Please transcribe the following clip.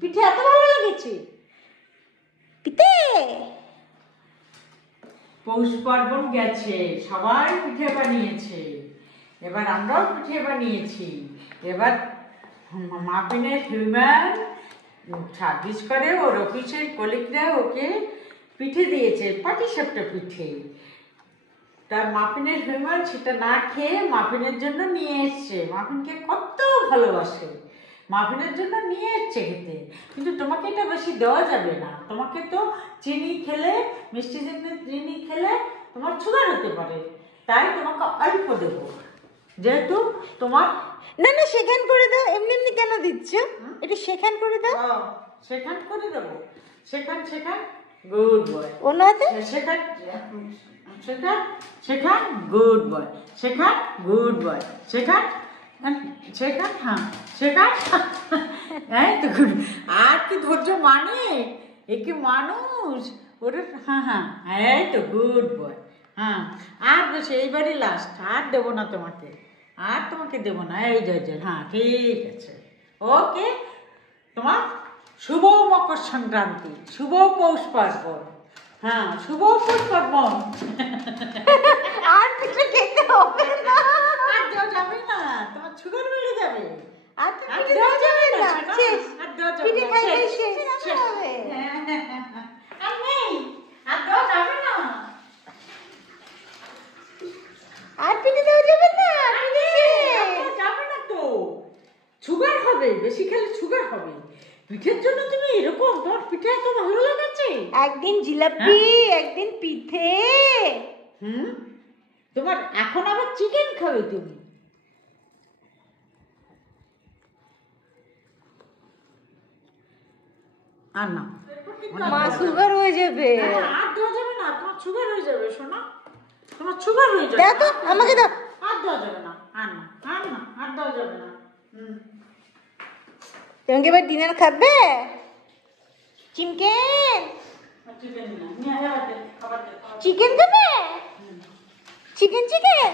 পিঠে এত ভালো লেগেছে? পিঠে পৌষ পার্বণ গেছে, সবাই পিঠে বানিয়েছে, এবার আমরাও পিঠে বানিয়েছি। এবার মাপিনের হিউম্যান সার্ভিস করে, ওর অফিসের কলিগরা ওকে পিঠে দিয়েছে, পাটিসাপটা পিঠে। তার মাফিনের হিউম্যান সেটা না খেয়ে মাফিনের জন্য নিয়ে এসছে। মাফিনকে কত ভালোবাসে, মাফিনের জন্য নিয়ে এসছে খেতে। কিন্তু তোমাকে এটা বেশি দেওয়া যাবে না, তোমাকে তো চিনি খেলে, মিষ্টি চিনি খেলে তোমার সুগার হতে পারে, তাই তোমাকে অল্প দেবো, যেহেতু তোমার। না না, সেখান করে দাও, এমনি এমনি কেন দিচ্ছ? একটু সেখান করে দাও। সেখান করে দেবো, সেখান সেখান গুড বয়। ওনাতে সেখান সেখান সেখান গুড বয়, সেখান গুড বয়, সেখান সেখান, হ্যাঁ সেখান। এই তো গুড। আর কি ধৈর্য মানে, এ কি মানুষ ওরে। হ্যাঁ হ্যাঁ, এই তো গুড বয়। হ্যাঁ, আর বেশি, এইবারই লাস্ট, আর দেবো না তোমাকে, আর তোমাকে দেবো না। এই যে, হ্যাঁ ঠিক আছে, ওকে। তোমার শুভ মকর সংক্রান্তি, শুভ পৌষ পার্বণ। হ্যাঁ, শুভ পৌষ পার্বণ। আর পিঠে খেতে হবে না, আর দেওয়া যাবে না, তোমার সুগার বেড়ে যাবে। আর তো পিঠে দেওয়া যাবে না, শেষ। আর দেওয়া যাবে পিঠে না, খাইলে শেষ, শেষ শেষ। হবে। আর নেই, আর দেওয়া যাবে না, আর পিঠে দেওয়া যাবে না, আর পিঠে নেই, আর শেষ। দেওয়া যাবে না তো। সুগার হবে, বেশি খেলে সুগার হবে। পিঠের জন্য তুমি এরকম, তোমার পিঠে এত ভালো লাগাচ্ছে। একদিন জিলাপি, একদিন পিঠে। তোমার এখন আবার চিকেন খাবে তুমি। আর না, মা সুগার হয়ে যাবে। আর দেওয়া যাবে না, তোমার সুগার হয়ে যাবে সোনা, তোমার সুগার হয়ে যাবে। দাও তো, আমাকে দাও। আর দেওয়া যাবে না, আর না, আর না, আর দেওয়া যাবে না। তুমি কি এবার ডিনার খাবে? চিকেন, চিকেন না, নিয়ে খাবার দে, খাবার দে। চিকেন খাবে? Chicken chicken